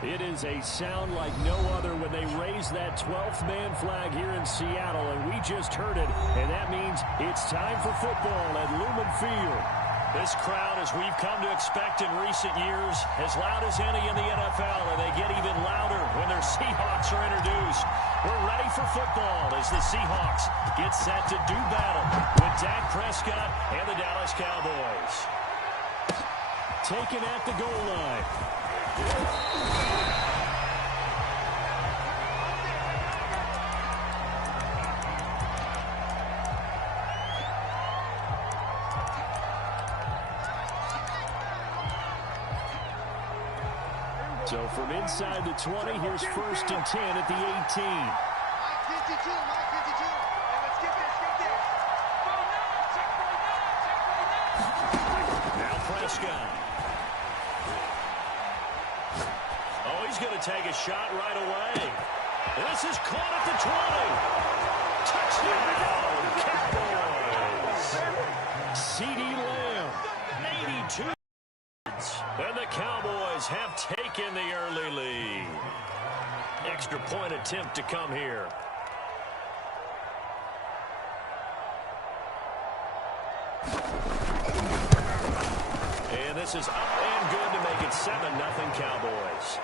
It is a sound like no other when they raise that 12th man flag here in Seattle, and we just heard it, and that means it's time for football at Lumen Field. This crowd, as we've come to expect in recent years, as loud as any in the NFL, and they get even louder when their Seahawks are introduced. We're ready for football as the Seahawks get set to do battle with Dak Prescott and the Dallas Cowboys. Taken at the goal line. So from inside the 20, here's 1st and 10 at the 18. Mike 52, Mike 52. Hey, let's get this, get this. Now Prescott. Oh, he's going to take a shot right away. This is caught at the 20. Touchdown, Cowboys. CeeDee Lamb, 82. And the Cowboys have taken the early lead. Extra point attempt to come here. And this is up and good to make it 7-0 Cowboys.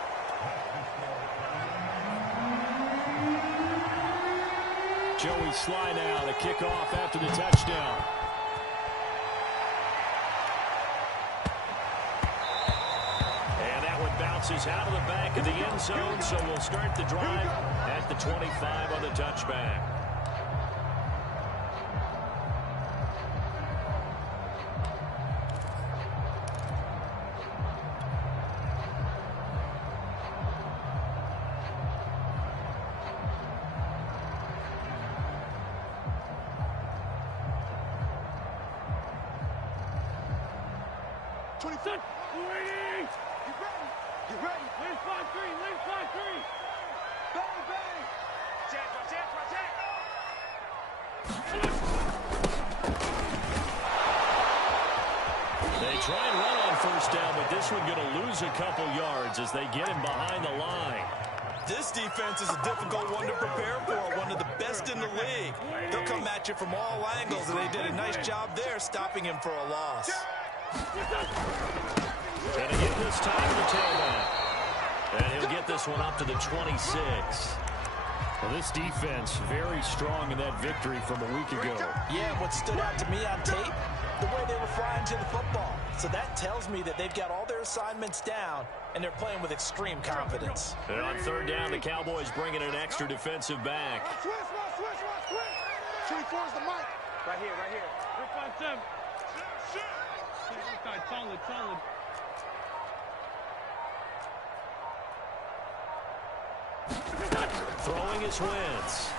Joey Sly now to kick off after the touchdown. Bounces out of the back of the end zone, so we'll start the drive at the 25 on the touchback. You ready? Lane 5-3, lane 5-3. Bang, bang. Check, check, check. They try and run on 1st down, but this one going to lose a couple yards as they get him behind the line. This defense is a difficult one to prepare for, one of the best in the league. They'll come at you from all angles, and they did a nice job there stopping him for a loss. Trying to get this time to the tailback. And he'll get this one up to the 26. Well, this defense very strong in that victory from a week ago. Yeah, what stood out to me on tape, the way they were flying to the football. So that tells me that they've got all their assignments down, and they're playing with extreme confidence. And on 3rd down, the Cowboys bringing an extra defensive back. Switch. 24 is the mic. Right here. 3-5-7. Solid. Throwing his Wentz.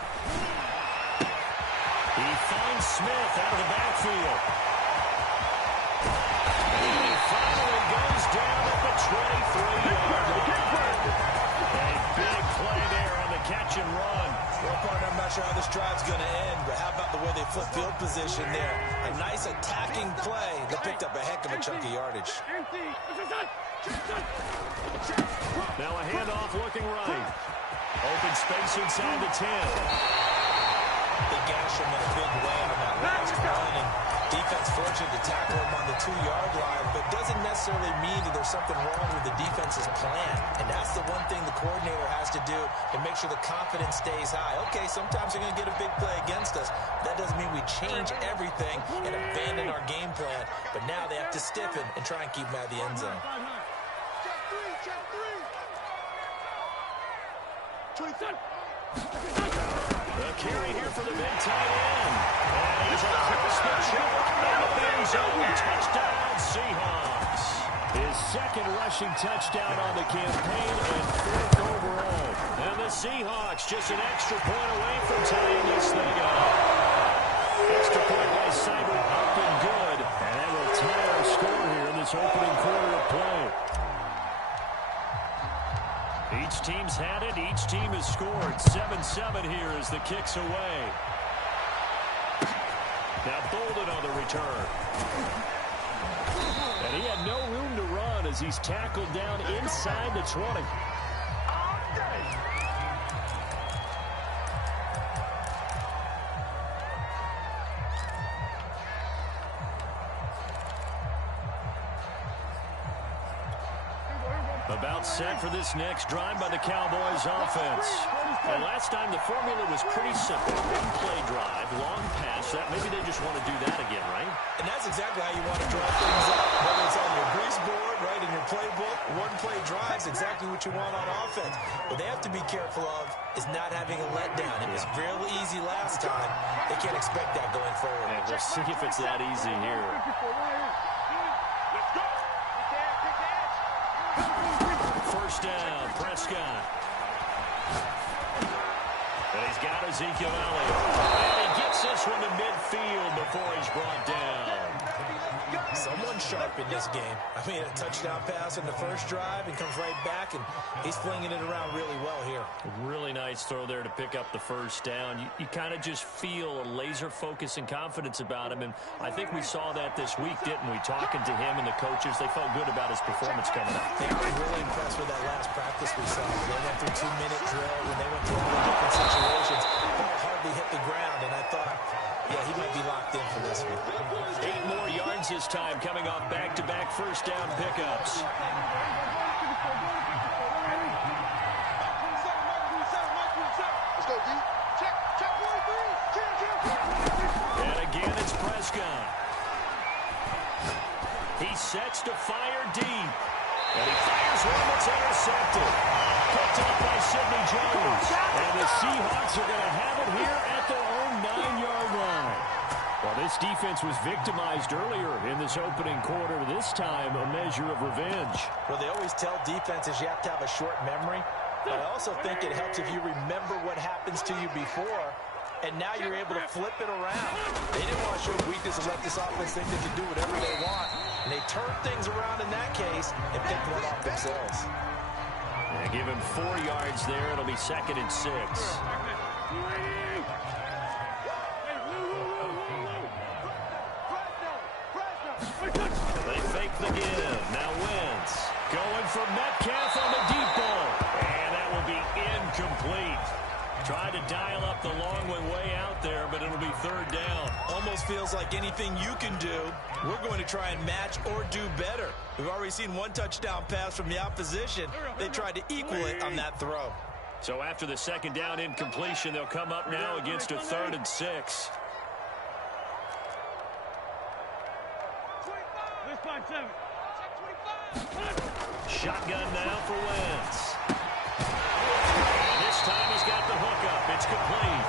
He finds Smith out of the backfield. And he finally goes down at the 23-yard line. A big play there on the catch and run. Well, partner, I'm not sure how this drive's going to end, but how about the way they flip field position there? A nice attacking play that picked up a heck of a chunk of yardage. Now a handoff looking right. Open space inside the 10. They gash him in a big way on that last run, and defense fortunate to tackle him on the 2-yard line, but doesn't necessarily mean that there's something wrong with the defense's plan. And that's the one thing the coordinator has to do to make sure the confidence stays high. Okay, sometimes you're going to get a big play against us. That doesn't mean we change everything and abandon our game plan, but now they have to stiffen and try and keep him out of the end zone. Check 3. 27. The carry here for the big tight end. And he's across the choke in the end zone. Touchdown, Seahawks. His 2nd rushing touchdown on the campaign and 4th overall. And the Seahawks just an extra point away from tying this thing up. Extra point by Cyber up and good. And that will tie our score here in this opening quarter of play. Each team's had it. Each team has scored. 7-7 here as the kick's away. Now Bolden on the return. And he had no room to run as he's tackled down inside the 20. About set for this next drive by the Cowboys offense. And last time the formula was pretty simple. One play drive, long pass. Maybe they just want to do that again, right? And that's exactly how you want to draw things up. Whether it's on your grease board, right, in your playbook, one play drive is exactly what you want on offense. What they have to be careful of is not having a letdown. It was real easy last time. They can't expect that going forward. And we'll see if it's that easy here. First down, Prescott. And he's got Ezekiel Elliott. And he gets this one to midfield before he's brought down. Someone sharp in this game. I mean, a touchdown pass in the first drive and comes right back, and he's flinging it around really well here. Really nice throw there to pick up the first down. You kind of just feel a laser focus and confidence about him, and I think we saw that this week, didn't we? Talking to him and the coaches, they felt good about his performance coming up. Yeah, I was really impressed with that last practice we saw. They went through 2-minute drill, when they went through all the different situations. Ball hardly hit the ground, and I thought, yeah, he might be locked in for this one. 8 more yards this time, coming off back-to-back first down pickups. And again, it's Prescott. He sets to fire deep. And he fires one that's intercepted. Picked up by Sidney Jones. And the Seahawks are going to have it here at their own 9-yard line. Well, this defense was victimized earlier in this opening quarter. This time, a measure of revenge. Well, they always tell defenses you have to have a short memory. But I also think it helps if you remember what happens to you before, and now you're able to flip it around. They didn't want to show weakness and let this offense think they can do whatever they want. And they turned things around in that case and picked one off themselves. And give him 4 yards there. It'll be 2nd and 6. They fake the give. Now Wentz going for Metcalf on the deep ball. And that will be incomplete. Tried to dial up the long one way out there, but it'll be 3rd down. Almost feels like anything you can do, we're going to try and match or do better. We've already seen one touchdown pass from the opposition. They tried to equal it on that throw. So after the 2nd down incompletion, they'll come up now against a 3rd and 6. Shotgun now for Wentz. And this time he's got the hookup. It's complete.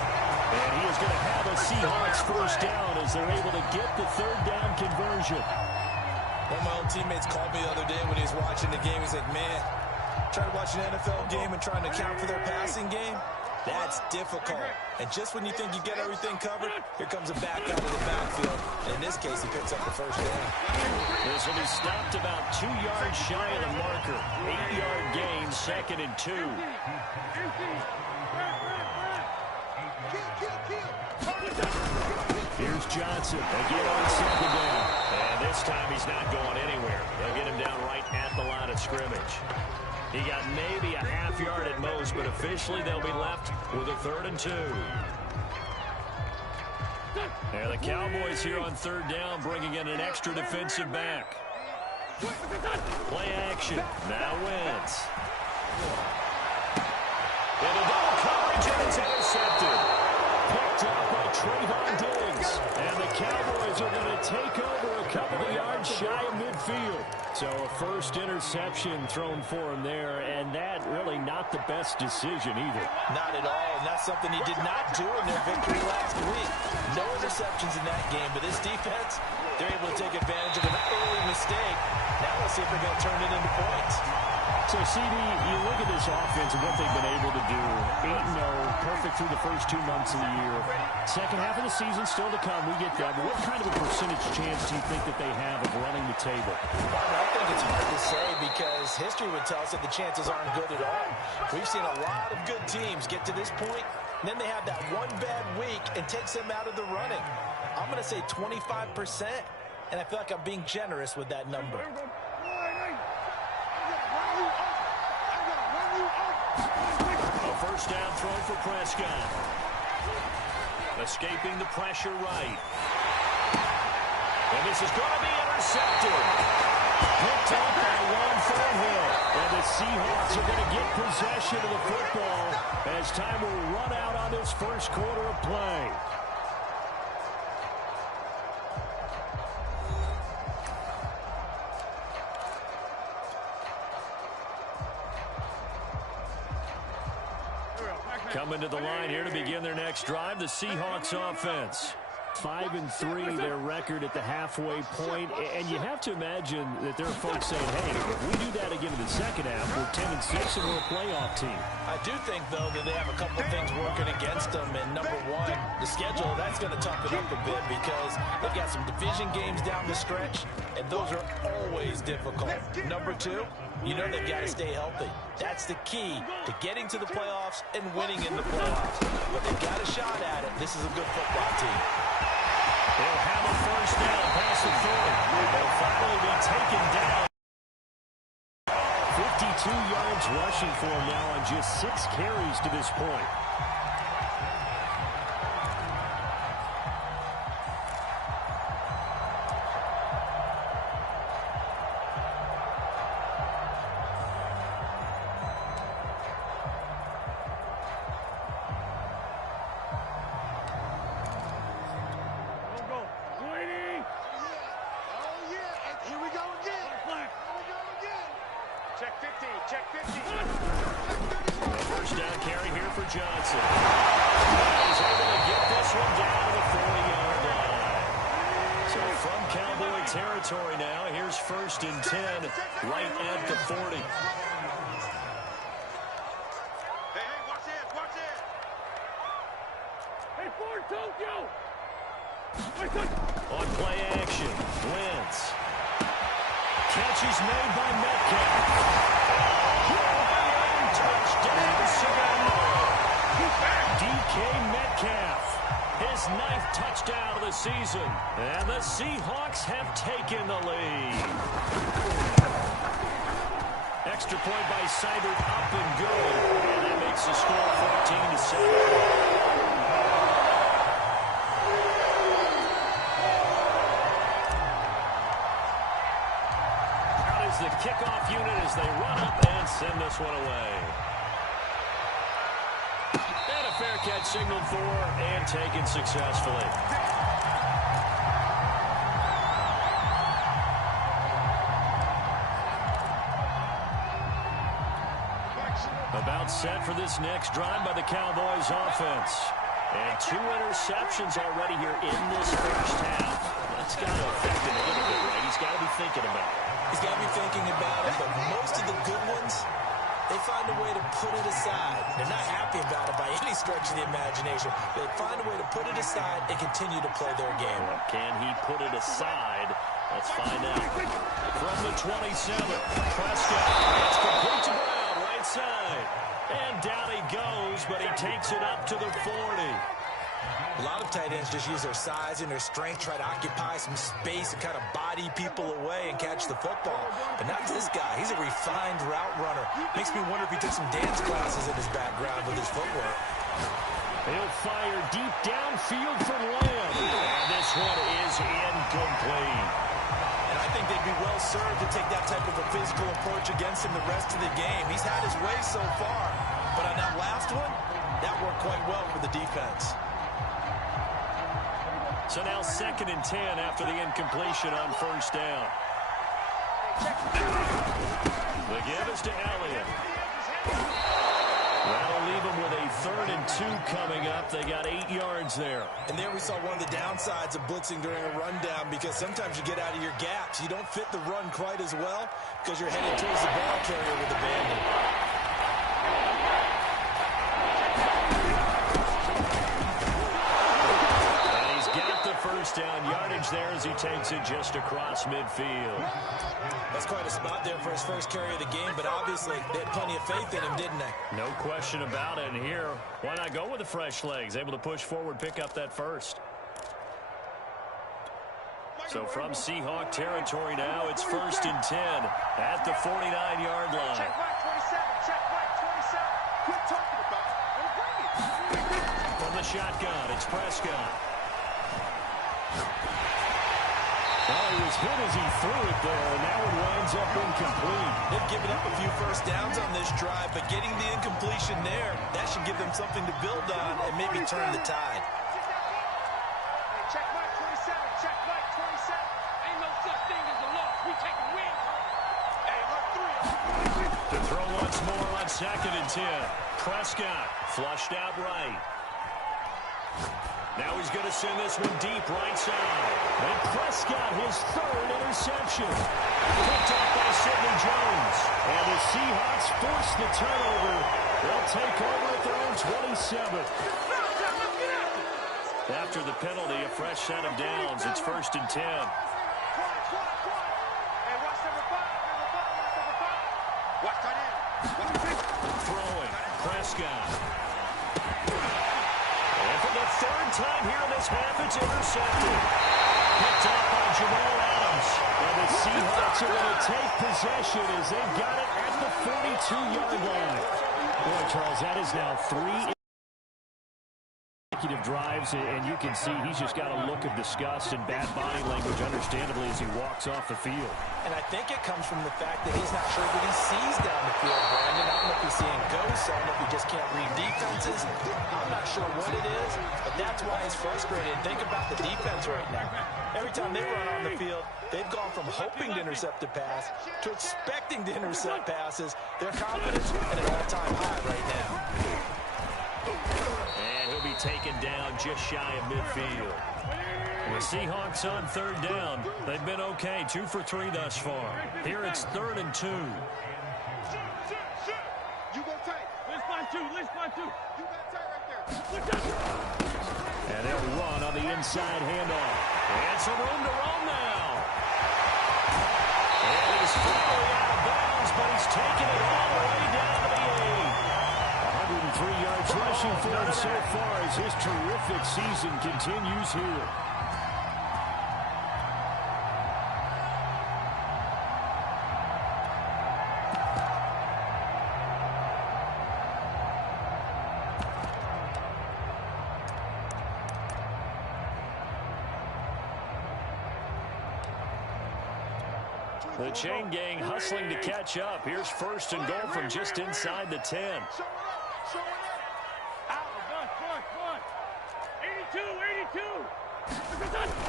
And he is going to have a Seahawks first down as they're able to get the 3rd down conversion. One of my old teammates called me the other day when he was watching the game. He's like, man, trying to watch an NFL game and trying to account for their passing game, that's difficult. And just when you think you get everything covered, here comes a back out of the backfield. And in this case, he picks up the first down. This will be stopped about 2 yards shy of the marker. 8-yard gain, 2nd and 2. Here's Johnson again on 2nd down. And this time he's not going anywhere. They'll get him down right at the line of scrimmage. He got maybe a half yard at most, but officially they'll be left with a 3rd and 2. And the Cowboys here on 3rd down, bringing in an extra defensive back. Play action. Now Wentz. Into double coverage, and it's intercepted. Picked up by Trayvon Diggs. And the Cowboys are going to take over a couple of yards shy of midfield. So a first interception thrown for him there, and that really not the best decision either. Not at all, and that's something he did not do in their victory last week. No interceptions in that game, but this defense, they're able to take advantage of an early mistake. Now let's see if they're going to turn it into points. So, CD, you look at this offense and what they've been able to do. 8-0, perfect through the first 2 months of the year. Second half of the season still to come. We get that. But what kind of a percentage chance do you think that they have of running the table? I think it's hard to say because history would tell us that the chances aren't good at all. We've seen a lot of good teams get to this point, and then they have that one bad week and takes them out of the running. I'm going to say 25%, and I feel like I'm being generous with that number. first down throw for Prescott. Escaping the pressure right. And this is going to be intercepted. Picked up by Juan Thornhill. And the Seahawks are going to get possession of the football as time will run out on this first quarter of play. Coming to the line here to begin their next drive, the Seahawks offense. 5-3, their record at the halfway point. And you have to imagine that there are folks saying, hey, if we do that again in the second half, we're 10-6 and we're a playoff team. I do think, though, that they have a couple of things working against them. And number one, the schedule, that's going to toughen up a bit because they've got some division games down the stretch, and those are always difficult. Number two, you know they've got to stay healthy. That's the key to getting to the playoffs and winning in the playoffs. But they've got a shot at it. This is a good football team. They'll have a first down past the 40. They'll finally be taken down. 52 yards rushing for him now on just 6 carries to this point. Johnson. He's able to get this one down to the 40-yard line. So from Cowboy territory now, here's 1st and 10 right at the 40. Hey, watch it, watch it. Hey, Ford, Tokyo. On play action, Wentz. Catch is made by Metcalf. Touchdown, DK Metcalf, his 9th touchdown of the season. And the Seahawks have taken the lead. Extra point by Seibert up and good. And that makes the score 14-7. Out is the kickoff unit as they run up and send this one away. Fair catch signaled for and taken successfully. About set for this next drive by the Cowboys offense. And 2 interceptions already here in this first half. That's got to affect him a little bit, right? He's got to be thinking about it. He's got to be thinking about it, but most of the good ones, they find a way to put it aside. They're not happy about it by any stretch of the imagination. They find a way to put it aside and continue to play their game. Can he put it aside? Let's find out. From the 27, Prescott. It's complete to Brown, right side. And down he goes, but he takes it up to the 40. A lot of tight ends just use their size and their strength, try to occupy some space and kind of body people away and catch the football. But not this guy. He's a refined route runner. Makes me wonder if he took some dance classes in his background with his footwork. He'll fire deep downfield for Lamb. And this one is incomplete. And I think they'd be well served to take that type of a physical approach against him the rest of the game. He's had his way so far. But on that last one, that worked quite well for the defense. So now 2nd and 10 after the incompletion on first down. The give is to Elliott. That'll leave them with a 3rd and 2 coming up. They got 8 yards there. And there we saw one of the downsides of blitzing during a rundown, because sometimes you get out of your gaps. You don't fit the run quite as well because you're headed towards the ball carrier with abandon. First down yardage there as he takes it just across midfield. That's quite a spot there for his first carry of the game, but obviously they had plenty of faith in him, didn't they? No question about it. And here, why not go with the fresh legs? Able to push forward, pick up that first. So from Seahawk territory now, it's 1st and 10 at the 49-yard line. Check right 27. Check right 27. Quit talking about it. And bring it. From the shotgun, it's Prescott. Well, he was hit as he threw it there, and that one winds up incomplete. They've given up a few first downs on this drive, but getting the incompletion there, that should give them something to build on and maybe turn the tide. Check right 27. Check right 27. Ain't no such thing as a loss. We take a win. Hey, look, 3. To throw once more on 2nd and 10. Prescott flushed out right. Now he's going to send this one deep right side. And Prescott, his 3rd interception. Picked off by Sidney Jones. And the Seahawks force the turnover. They'll take over at their own 27. After the penalty, a fresh set of downs. It's 1st and 10. Hey, watch number 5. Watch that in. Throwing. Prescott. And for the 3rd time here in this half, it's intercepted. Picked off by Jamal Adams. And the Seahawks are going to take possession as they've got it at the 42-yard line. Boy, Charles, that is now 3 consecutive drives, and you can see he's just got a look of disgust and bad body language, understandably, as he walks off the field. And I think it comes from the fact that he's not sure what he sees down the field, Brandon. I don't know if he's seeing ghosts. I don't know if he just can't read defenses. I'm not sure what it is, but that's why he's frustrated. Think about the defense right now. Every time they run on the field, they've gone from hoping to intercept a pass to expecting to intercept passes. Their confidence at an all-time high right now. And he'll be taken down just shy of midfield. The Seahawks on 3rd down. They've been okay, 2 for 3 thus far. Here it's 3rd and 2. You go tight. Let's find 2. You got tight right there. And they'll run on the inside handoff. And some room to roam now. And he's finally out of bounds, but he's taken it all the way down to the 8. 103 yards rushing for him so far as his terrific season continues here. The chain gang hustling to catch up. Here's 1st and goal from just inside the 10.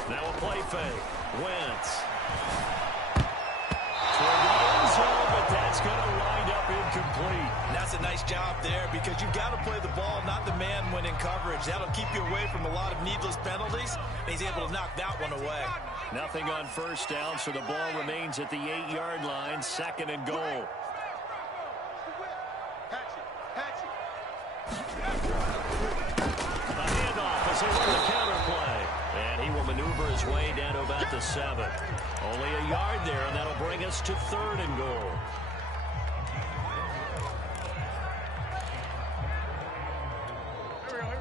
Now a play fake. Wentz. Toward the end zone, but that's going to wind up incomplete. And that's a nice job there because you've got to play the ball, not the man when in coverage. That'll keep you away from a lot of needless penalties. And he's able to knock that one away. Nothing on 1st down, so the ball remains at the 8-yard line. 2nd and goal. A handoff as they run the counter play. And he will maneuver his way down to about the 7. Only a yard there, and that'll bring us to 3rd and goal. Here we go.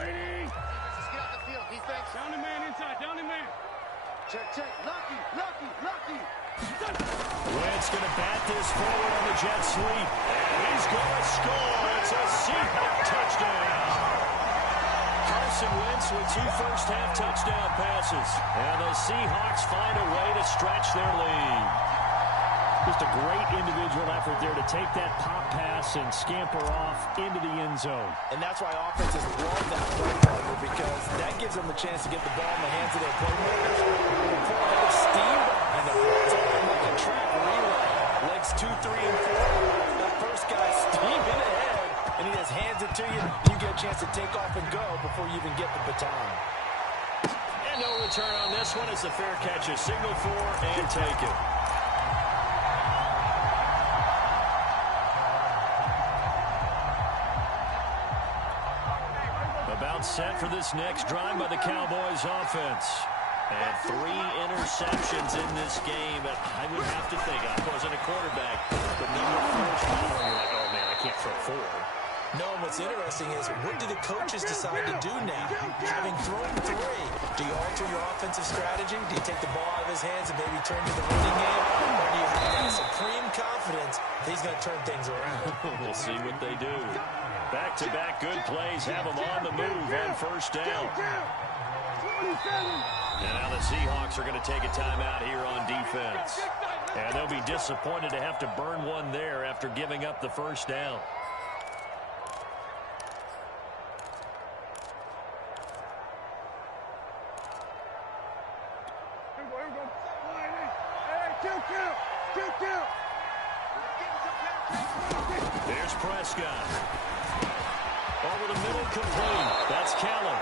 Waiting. Let's get out the field. Defense. Down the man inside. Check. Lucky. Wentz going to bat this forward on the jet sweep. And he's going to score. It's a Seahawk touchdown. Carson Wentz with 2 first-half touchdown passes. And the Seahawks find a way to stretch their lead. Just a great individual effort there to take that pop pass and scamper off into the end zone. And that's why offenses love that play partner, because that gives them a chance to get the ball in the hands of their playmakers. Steam and it's open like a track relay. Legs 2, 3, and 4. That first guy steaming ahead, and he just hands it to you. You get a chance to take off and go before you even get the baton. And no return on this one as the fair catch is signaled for and taken. About set for this next drive by the Cowboys offense. And 3 interceptions in this game. I would have to think, I wasn't a quarterback, but number 4 is following. You're like, oh man, I can't throw 4. No, and what's interesting is, what do the coaches decide to do now? Having thrown 3, do you alter your offensive strategy? Do you take the ball out of his hands and maybe turn to the running game? Or do you have that supreme confidence that he's going to turn things around? We'll see what they do. Back-to-back good plays have them on the move on first down. And now the Seahawks are going to take a timeout here on defense. And they'll be disappointed to have to burn one there after giving up the first down. There's Prescott. Over the middle, complete. That's Keller.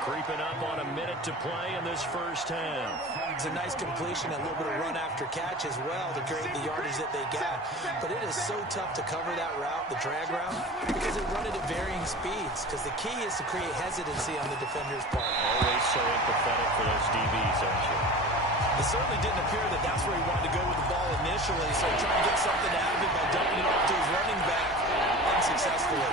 Creeping up on a minute to play in this first half. It's a nice completion, a little bit of run after catch as well to create the yardage that they got. But it is so tough to cover that route, the drag route, because they run it at varying speeds. Because the key is to create hesitancy on the defender's part. Always so empathetic for those DBs, aren't you? It certainly didn't appear that that's where he wanted to go with the ball initially, so trying to get something out of it by dumping it off to his running back unsuccessfully.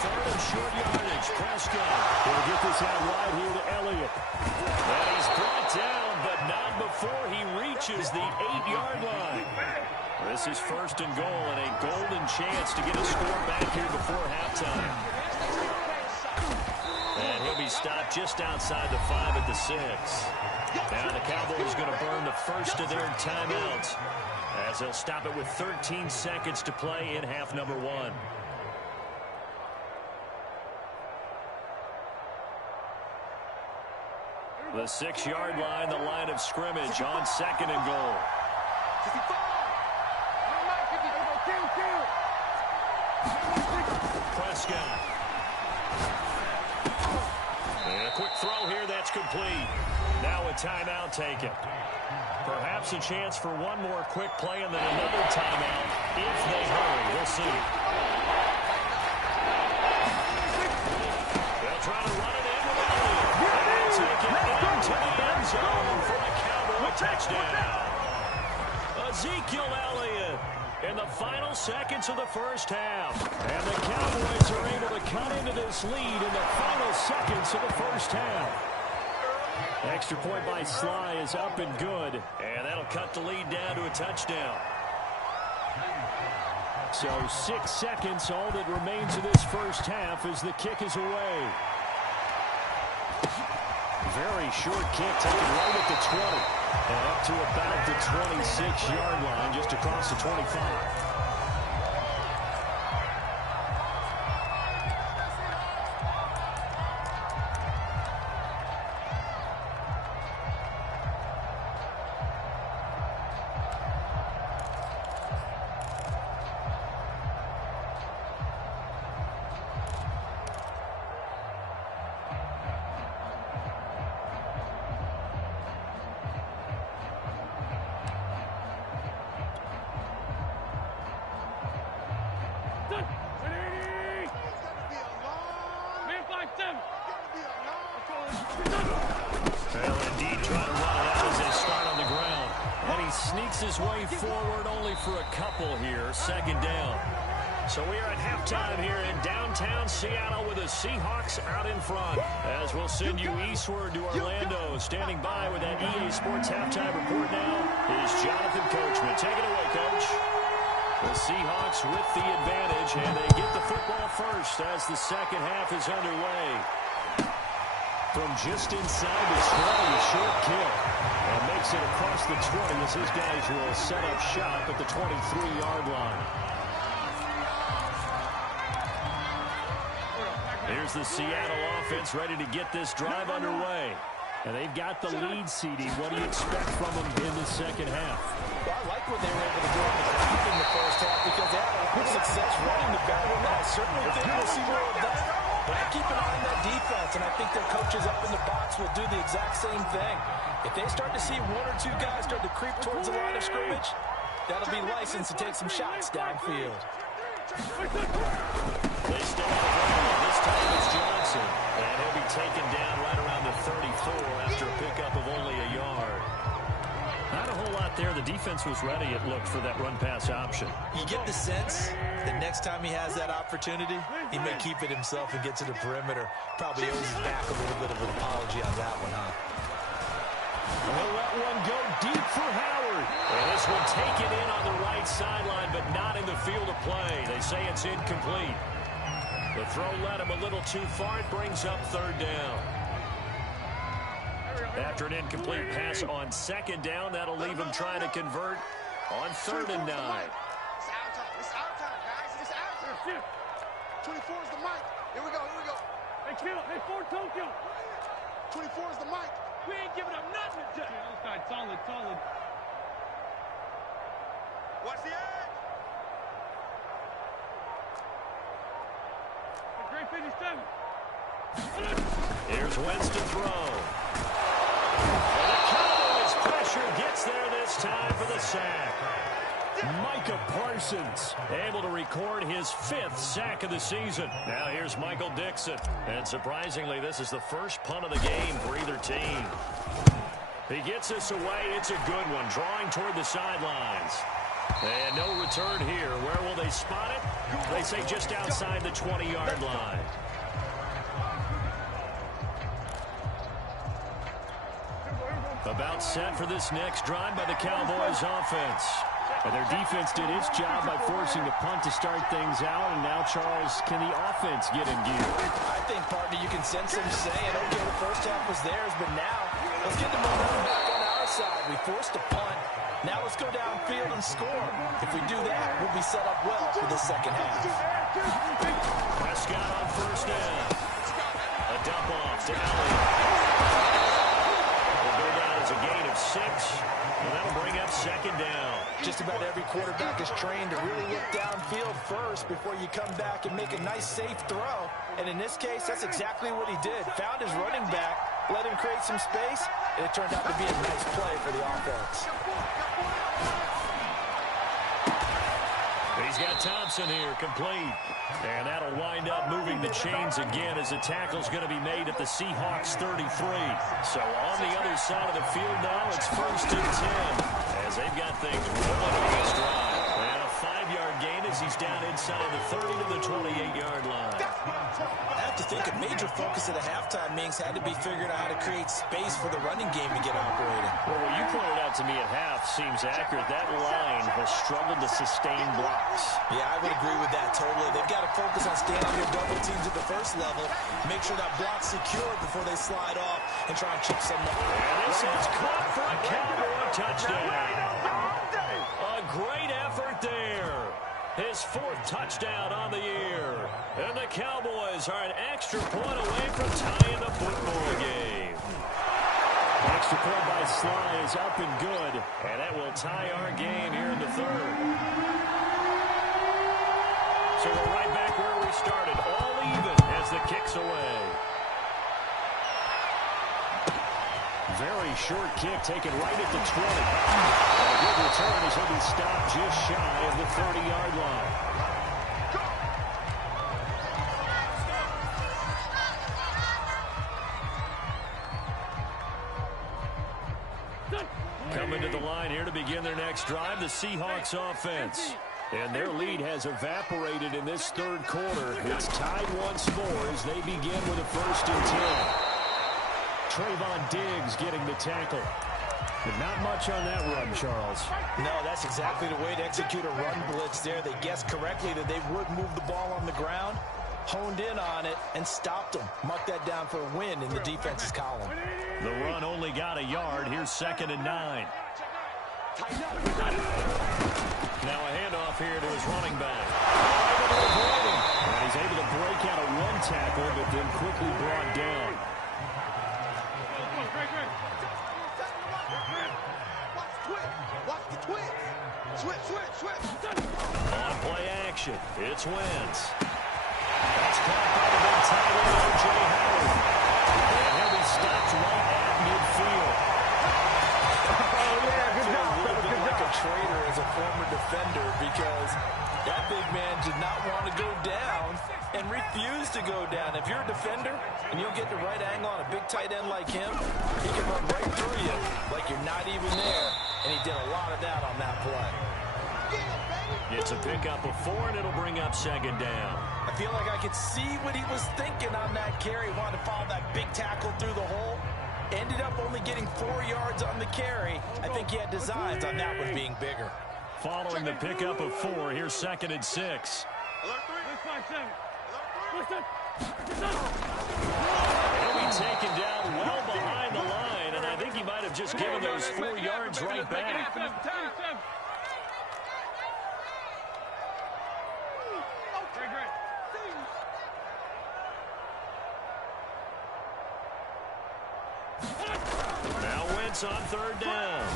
Third and short yardage. Prescott will get this out wide here to Elliott. And he's brought down, but not before he reaches the 8-yard line. This is first and goal and a golden chance to get a score back here before halftime. And he'll be stopped just outside the 5 at the 6. Now the Cowboys going to burn the first of their timeouts as they'll stop it with 13 seconds to play in half number 1. The 6-yard line, the line of scrimmage on second and goal. Prescott. And a quick throw here, that's complete. Now a timeout taken. Perhaps a chance for one more quick play and then another timeout if they hurry. We'll see. They'll try to run it in with Elliott. And take it into the end zone for a Cowboy touchdown. Ezekiel Elliott in the final seconds of the first half. And the Cowboys are able to cut into this lead in the final seconds of the first half. Extra point by Sly is up and good. And that'll cut the lead down to a touchdown. So 6 seconds, all that remains of this first half as the kick is away. Very short kick taken right at the 20. And up to about the 26-yard line, just across the 25. His way forward only for a couple here, second down. So we are at halftime here in downtown Seattle with the Seahawks out in front. As we'll send you eastward to Orlando. Standing by with that EA Sports halftime report now is Jonathan Coachman. Take it away, Coach. The Seahawks with the advantage, and they get the football first as the second half is underway. From just inside the 20, short kick. And makes it across the 20 as his guys will set up shop at the 23-yard line. Here's the Seattle offense ready to get this drive underway. And they've got the lead seeding. What do you expect from them in the second half? Well, I like what they were able to do on the ground in the first half because they had a lot of success running the ball. And I certainly think we'll see more of that. But I keep an eye on that defense, and I think their coaches up in the box will do the exact same thing. If they start to see one or two guys start to creep towards the line of scrimmage, that'll be licensed to take some shots downfield. They stay on the ground. This time it's Johnson. And he'll be taken down right around the 34 after a pickup of only a yard. Not a whole lot spot there. The defense was ready, it looked, for that run-pass option. You get the sense that next time he has that opportunity, he may keep it himself and get to the perimeter. Probably owes his back a little bit of an apology on that one, huh? He'll let one go deep for Howard. And this one taken in on the right sideline, but not in the field of play. They say it's incomplete. The throw led him a little too far. It brings up third down. After an incomplete pass on second down, that'll leave him trying to convert on 3rd and 9. It's our time. It's our time, guys. It's our time. 24 is the mic. Here we go. Here we go. Hey, Kill. Hey, Ford Tokyo. 24 is the mic. We ain't giving up nothing today. Outside, solid, solid. Watch the edge. Great 57. Here's Wentz to throw. And the Cowboys pressure gets there this time for the sack. Micah Parsons able to record his 5th sack of the season. Now here's Michael Dixon. And surprisingly, this is the first punt of the game for either team. He gets this away. It's a good one, drawing toward the sidelines. And no return here. Where will they spot it? They say just outside the 20-yard line. About set for this next drive by the Cowboys offense. And their defense did its job by forcing the punt to start things out. And now, Charles, can the offense get in gear? I think, partner, you can sense them saying, okay, the first half was theirs, but now let's get the momentum back on our side. We forced a punt. Now let's go downfield and score. If we do that, we'll be set up well for the second half. Prescott on 1st down. A dump off to Elliott. Will go down as a gain of 6. And that'll bring up 2nd down. Just about every quarterback is trained to really look downfield first before you come back and make a nice, safe throw. And in this case, that's exactly what he did. Found his running back, let him create some space, and it turned out to be a nice play for the offense. He's got Thompson here, complete. And that'll wind up moving the chains again as the tackle's going to be made at the Seahawks 33. So on the other side of the field now, it's 1st and 10 as they've got things rolling on this drive. And a 5-yard gain as he's down inside the 30 to the 28-yard line. I have to think a major focus at the halftime meetings had to be figuring out how to create space for the running game to get operating. Well, what you pointed out to me at half seems accurate. That line has struggled to sustain blocks. Yeah, I would agree with that totally. They've got to focus on staying on their double teams at the first level, make sure that block's secured before they slide off and try and chip some up. And this is caught for a Cowboy touchdown. A great effort there. His 4th touchdown on the year. And the Cowboys are an extra point away from tying the football game. Extra point by Sly is up and good. And that will tie our game here in the 3rd. So we're right back where we started. All even as the kick's away. Very short kick taken right at the 20. And a good return as he'll be stopped just shy of the 30-yard line. Coming to the line here to begin their next drive, the Seahawks offense. And their lead has evaporated in this 3rd quarter. It's tied once more as they begin with a 1st and 10. Trayvon Diggs getting the tackle. But not much on that run, Charles. No, that's exactly the way to execute a run blitz there. They guessed correctly that they would move the ball on the ground, honed in on it, and stopped them. Marked that down for a win in the defense's column. The run only got a yard. Here's 2nd and 9. Now a handoff here to his running back. And he's able to break out of one tackle, but then quickly brought down. Watch the twist. Switch. On play action, it's Wentz. That's caught by the big tight end, O.J. Howard. And he'll be stopped right at midfield. Good job. A little bit like a traitor as a former defender because that big man did not want to go down and refused to go down. If you're a defender and you'll get the right angle on a big tight end like him, he can run right through you like you're not even there And he did a lot of that on that play. It's a pickup of 4, and it'll bring up second down. I feel like I could see what he was thinking on that carry. Wanted to follow that big tackle through the hole. Ended up only getting 4 yards on the carry. I think he had designs on that one being bigger. Following the pickup of 4, here's 2nd and 6. He'll be taken down well behind the line, and I think he might have just given those 4 yards right back. Now Wentz on 3rd down.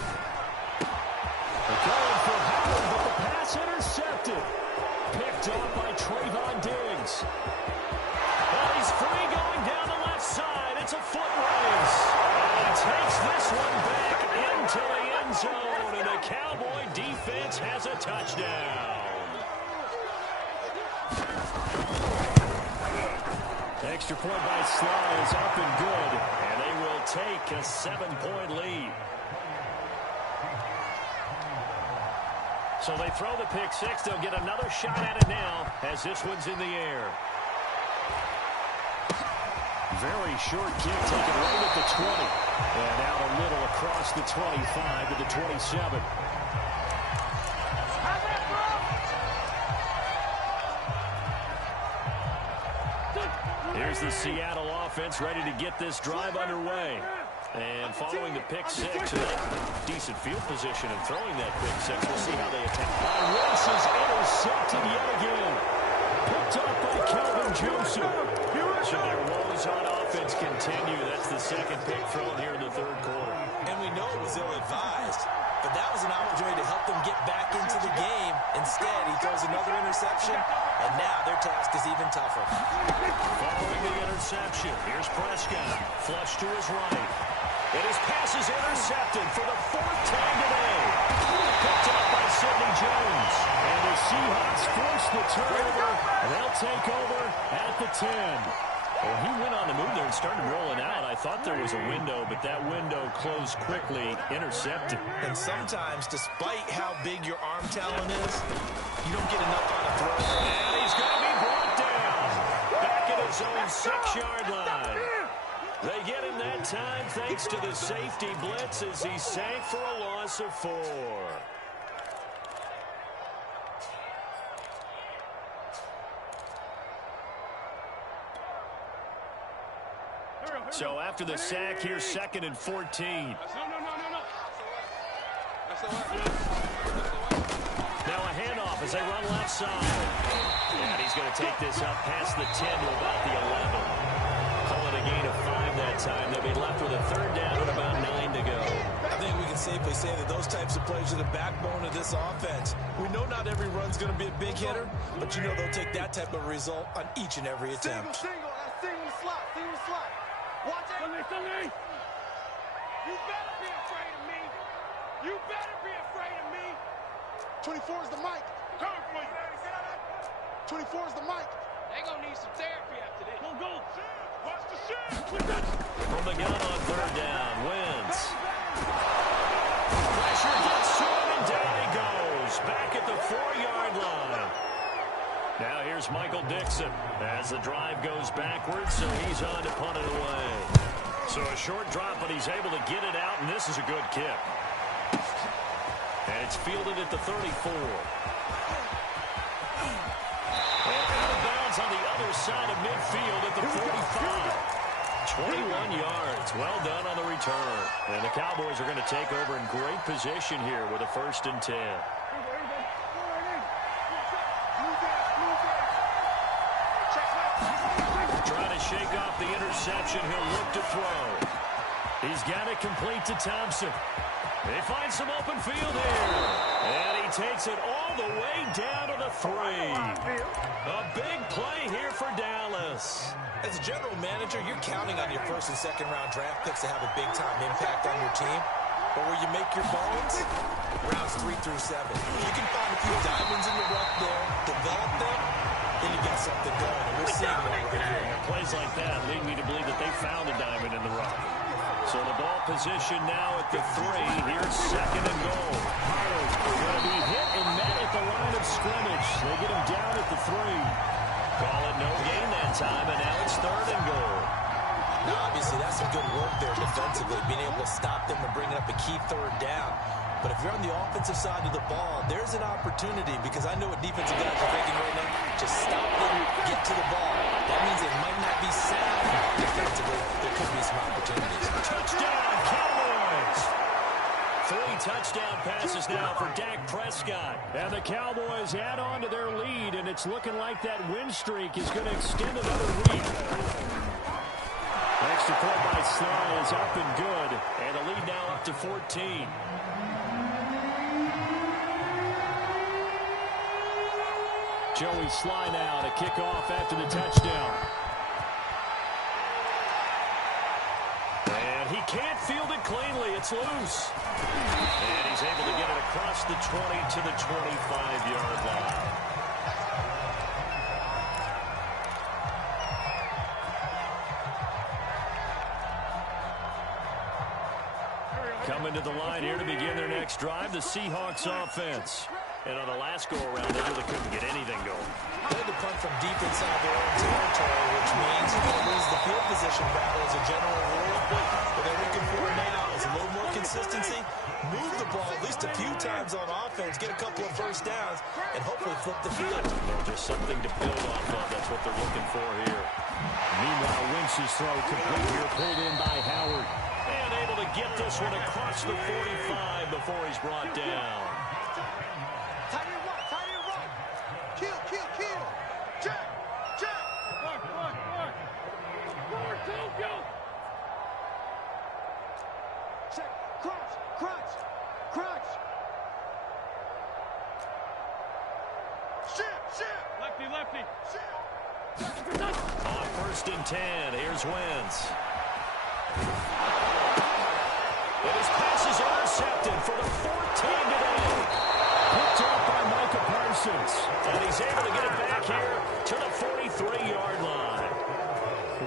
They're going for Howard, but the pass intercepted. Picked off by Trayvon Diggs. Well, he's free going down the left side. It's a foot race. And he takes this one back into the end zone, and the Cowboy defense has a touchdown. Extra point by Sly is up and good, and they will take a 7-point lead. So they throw the pick 6. They'll get another shot at it now as this one's in the air. Very short kick taken right at the 20. And out a little across the 25 to the 27. Here's the Seattle offense ready to get this drive underway. And following the pick 6, decent field position and throwing that pick 6. We'll see how they attack. Wentz is intercepted yet again. Picked up by Calvin Joseph. So their woes on offense continue. That's the 2nd pick thrown here in the 3rd quarter. And we know it was ill-advised, but that was an opportunity to help them get back into the game. Instead, he throws another interception, and now their task is even tougher. Following the interception, here's Prescott. Flush to his right. And his pass is intercepted for the 4th time today. Picked up by Sidney Jones. And the Seahawks force the turnover. And they'll take over at the 10. Well, he went on the move there and started rolling out. I thought there was a window, but that window closed quickly, intercepted. And sometimes, despite how big your arm talent is, you don't get enough on a throw. And he's going to be brought down. Back at his own 6-yard line. They get him that time thanks to the safety blitz as he sank for a loss of 4. So after the sack, here's 2nd and 14. Now a handoff as they run left side. And he's going to take this up past the 10 to about the 11. Call it a gain of 5 that time. They'll be left with a 3rd down and about 9 to go. I think we can safely say that those types of plays are the backbone of this offense. We know not every run's going to be a big hitter, but you know they'll take that type of result on each and every attempt. Single slot. Watch it. You better be afraid of me. 24 is the mic. 24 is the mic. They gonna need some therapy after this. Go. Watch the shit. From the gun on 3rd down, Wentz. Pressure gets to him, and down he goes. Back at the 4-yard line. Now here's Michael Dixon as the drive goes backwards, so he's on to punt it away. So a short drop, but he's able to get it out, and this is a good kick. And it's fielded at the 34. And out of bounds on the other side of midfield at the 45. 21 yards. Well done on the return. And the Cowboys are going to take over in great position here with a 1st and 10. Trying to shake off the interception. He'll look to throw. He's got it complete to Thompson. They find some open field here. And he takes it all the way down to the 3. A big play here for Dallas. As a general manager, you're counting on your 1st and 2nd round draft picks to have a big-time impact on your team. But where you make your bones, rounds 3 through 7. If you can find a few diamonds in the rough there, develop them, then you got something going. And we're seeing that right here. Plays like that lead me to believe that they found a diamond in the rough. So the ball position now at the 3. Here's second and goal. Howard going to be hit and met at the line of scrimmage. They get him down at the 3. Call it no gain that time, and now it's third and goal. Now, obviously, that's some good work there defensively, being able to stop them and bringing up a key third down. But if you're on the offensive side of the ball, there's an opportunity, because I know what defensive guys are thinking right now. Just stop them, get to the ball. That means it might not be sound defensively. There could be some opportunities. Touchdown, Cowboys! 3 touchdown passes now for Dak Prescott. And the Cowboys add on to their lead, and it's looking like that win streak is going to extend another week. Extra point by Sly is up and good, and the lead now up to 14. Joey Sly now to kick off after the touchdown. And he can't field it cleanly. It's loose. And he's able to get it across the 20 to the 25-yard line. Coming to the line here to begin their next drive, the Seahawks offense. And on the last go-around, they really couldn't get anything going. They had to punt from deep inside their own territory, which means you're going to lose the field position battle as a general rule. What they're looking for now is a little more consistency, move the ball at least a few times on offense, get a couple of first downs, and hopefully flip the field. Just something to build off of. That's what they're looking for here. Meanwhile, Wentz's throw complete here, pulled in by Howard. And able to get this one across the 45 before he's brought down. Tight end right. Kill. Check. Mark. Tokyo. Check. Crunch. Shit. Lefty. Shit. On 1st and 10, here's Wentz. And his pass is intercepted for the 14 today. Picked up by Micah Parsons. And he's able to get it back here to the 43-yard line.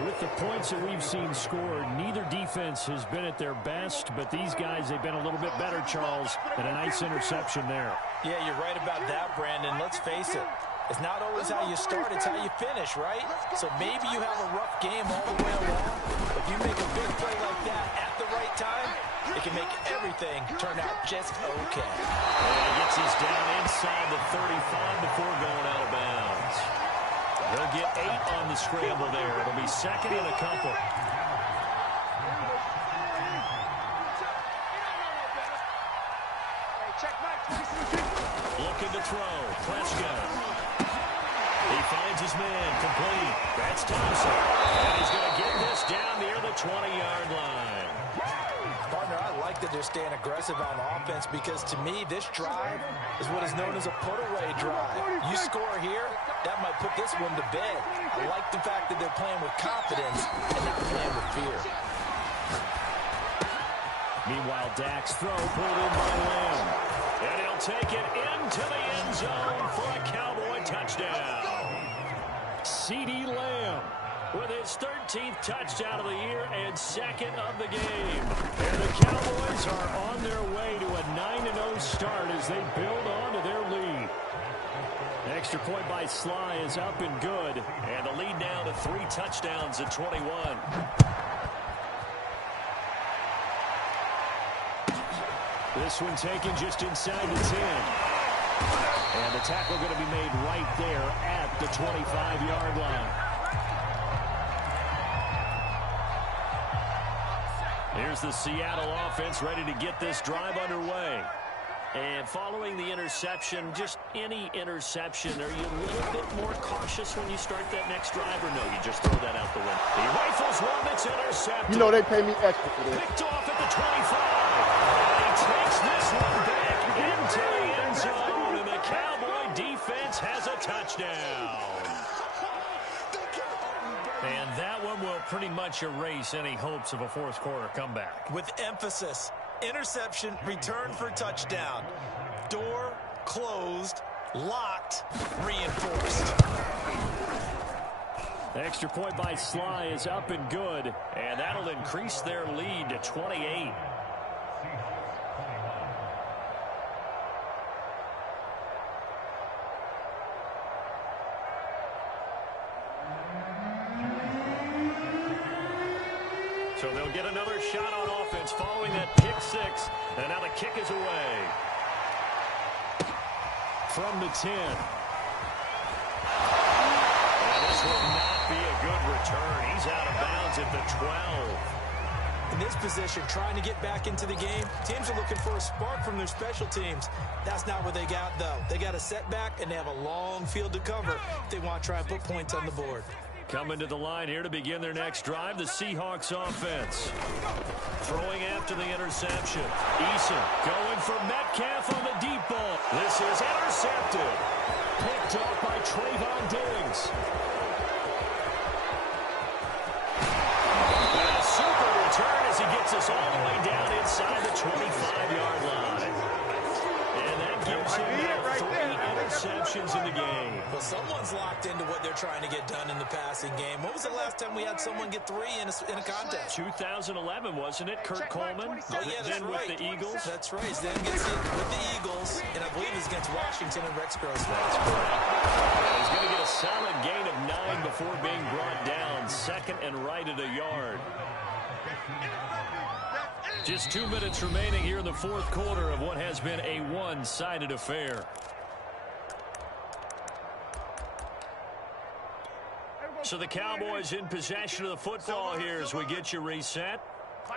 With the points that we've seen scored, neither defense has been at their best, but these guys, they've been a little bit better, Charles, and a nice interception there. Yeah, you're right about that, Brandon. Let's face it. It's not always how you start, it's how you finish, right? So maybe you have a rough game all the way along. If you make a big play like that at the right time, it can make everything turn out just okay. And he gets us down inside the 35 before going out of bounds. They'll get 8 on the scramble there. It'll be second and a couple. Looking to throw. Prescott. He finds his man complete. That's Thompson. And he's going to get this down near the 20-yard line. Partner, I like that they're staying aggressive on offense because to me, this drive is what is known as a put-away drive. You score here, that might put this one to bed. I like the fact that they're playing with confidence and not playing with fear. Meanwhile, Dak's throw pulled in by Lamb. And he'll take it into the end zone for a Cowboy touchdown. CeeDee Lamb with his 13th touchdown of the year and second of the game. And the Cowboys are on their way to a 9-0 start as they build on to their lead. Extra point by Sly is up and good. And the lead now to 3 touchdowns at 21. This one taken just inside the 10. And the tackle going to be made right there at the 25-yard line. Here's the Seattle offense ready to get this drive underway. And following the interception, just any interception, are you a little bit more cautious when you start that next drive, or no, you just throw that out the window? He rifles one that's intercepted. You know they pay me extra for this. Picked off at the 25. And he takes this one back into the end zone, and the Cowboy defense has a touchdown. And that one will pretty much erase any hopes of a fourth quarter comeback. With emphasis, interception, return for touchdown. Door closed locked, reinforced. Extra point by Sly is up and good, and that'll increase their lead to 28. So they'll get another shot on offense following that pick six, and now the kick is away. From the 10. And this will not be a good return. He's out of bounds at the 12. In this position, trying to get back into the game, teams are looking for a spark from their special teams. That's not what they got, though. They got a setback, and they have a long field to cover if they want to try and put points on the board. Coming to the line here to begin their next drive, the Seahawks offense. Throwing after the interception. Eason going for Metcalf on the deep ball. This is intercepted. Picked off by Trayvon Diggs. And a super return as he gets us all the way down inside the 25-yard line. And that gives him now 3 interceptions in the game. Well, someone's locked into what they're trying to get done in the passing game. When was the last time we had someone get 3 in a contest? 2011, wasn't it? Kurt Coleman. Oh, yeah, that's then right. With the Eagles. That's right. He then gets it with the Eagles, and I believe it's against Washington and Rex Grossman. That's correct. He's going to get a solid gain of 9 before being brought down. Second and right at a yard. Just 2 minutes remaining here in the fourth quarter of what has been a one-sided affair. So the Cowboys in possession of the football here as we get you reset.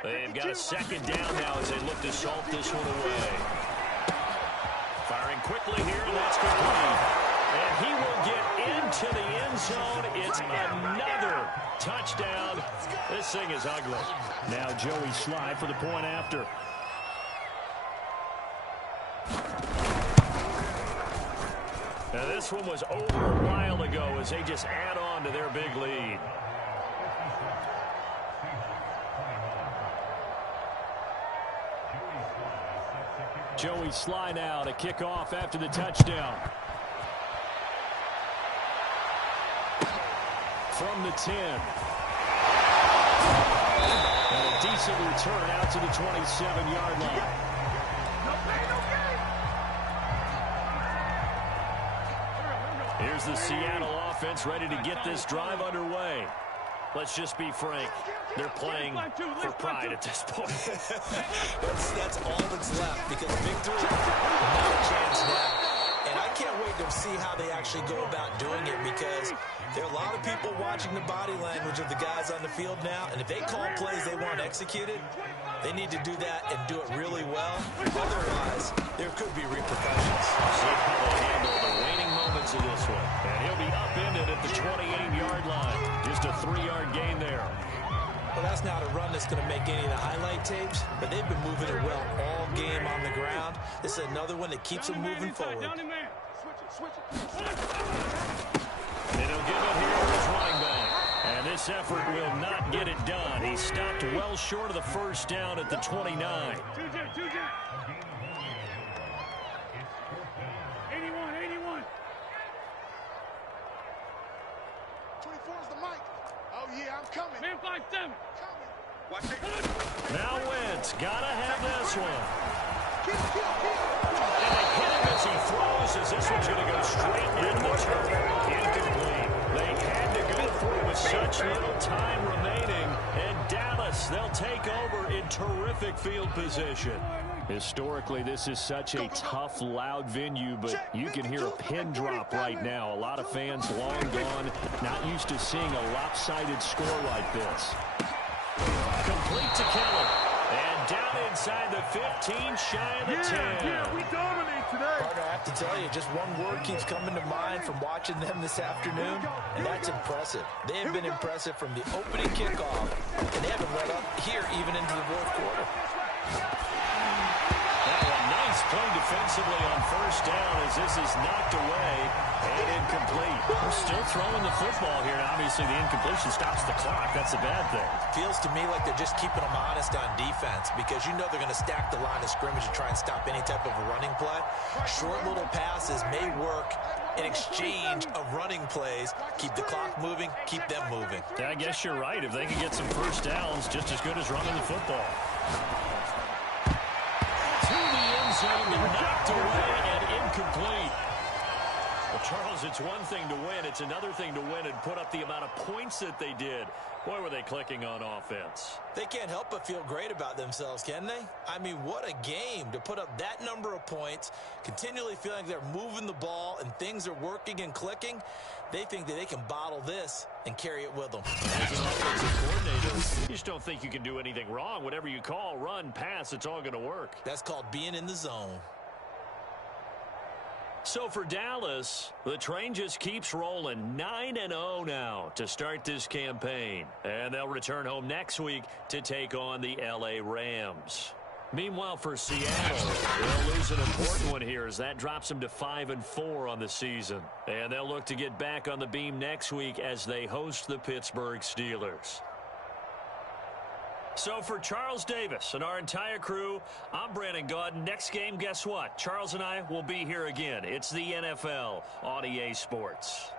They've got a second down now as they look to salt this one away. Firing quickly here, and that's complete. And he will get into the end zone. It's another touchdown. This thing is ugly. Now Joey Sly for the point after. Now this one was over a while ago as they just add on to their big lead. Joey Sly now to kick off after the touchdown. From the 10. And a decent return out to the 27-yard line. Here's the Seattle offense ready to get this drive underway. Let's just be frank. They're playing for pride at this point. that's all that's left because victory, not a chance now. And I can't wait to see how they actually go about doing it because there are a lot of people watching the body language of the guys on the field now. And if they call plays they want executed, they need to do that and do it really well. Otherwise, there could be repercussions. See how they handle the waning moments of this one. And he'll be upended at the 28-yard line. Just a 3-yard gain there. Well, that's not a run that's going to make any of the highlight tapes, but they've been moving it well all game on the ground. This is another one that keeps them moving forward. And he'll give it here to his running back. And this effort will not get it done. He stopped well short of the first down at the 29. 81. 24 is the mic. Oh, yeah, I'm coming. Man 5-7. Watch it. Now Wentz, gotta have this one. Kill. And they hit him as he throws as this one's going to go straight into the turf. Incomplete. They had to go for it with such little time remaining. And Dallas, they'll take over in terrific field position. Historically, this is such a tough, loud venue, but you can hear a pin drop right now. A lot of fans long gone, not used to seeing a lopsided score like this. Complete to Keller. And down inside the 15, shy of the 10. Yeah, we dominate today. Partner, I have to tell you, just one word keeps coming to mind from watching them this afternoon, and that's impressive. They have been impressive from the opening kickoff, and they haven't let up here even into the fourth quarter. Nice play defensively on first down as this is knocked away and incomplete. They're still throwing the football here. Now, obviously, the incompletion stops the clock. That's a bad thing. Feels to me like they're just keeping them honest on defense because you know they're going to stack the line of scrimmage and try and stop any type of a running play. Short little passes may work in exchange of running plays. Keep the clock moving, keep them moving. Yeah, I guess you're right. If they can get some first downs, just as good as running the football. To the end zone, knocked away and incomplete. Well, Charles, it's one thing to win. It's another thing to win and put up the amount of points that they did. Boy, were they clicking on offense. They can't help but feel great about themselves, can they? I mean, what a game to put up that number of points, continually feeling like they're moving the ball and things are working and clicking. They think that they can bottle this and carry it with them. As an offensive coordinator, you just don't think you can do anything wrong. Whatever you call, run, pass, it's all going to work. That's called being in the zone. So for Dallas, the train just keeps rolling. 9-0 now to start this campaign. And they'll return home next week to take on the L.A. Rams. Meanwhile, for Seattle, they'll lose an important one here as that drops them to 5-4 on the season. And they'll look to get back on the beam next week as they host the Pittsburgh Steelers. So for Charles Davis and our entire crew, I'm Brandon Gaudin. Next game, guess what? Charles and I will be here again. It's the NFL on EA Sports.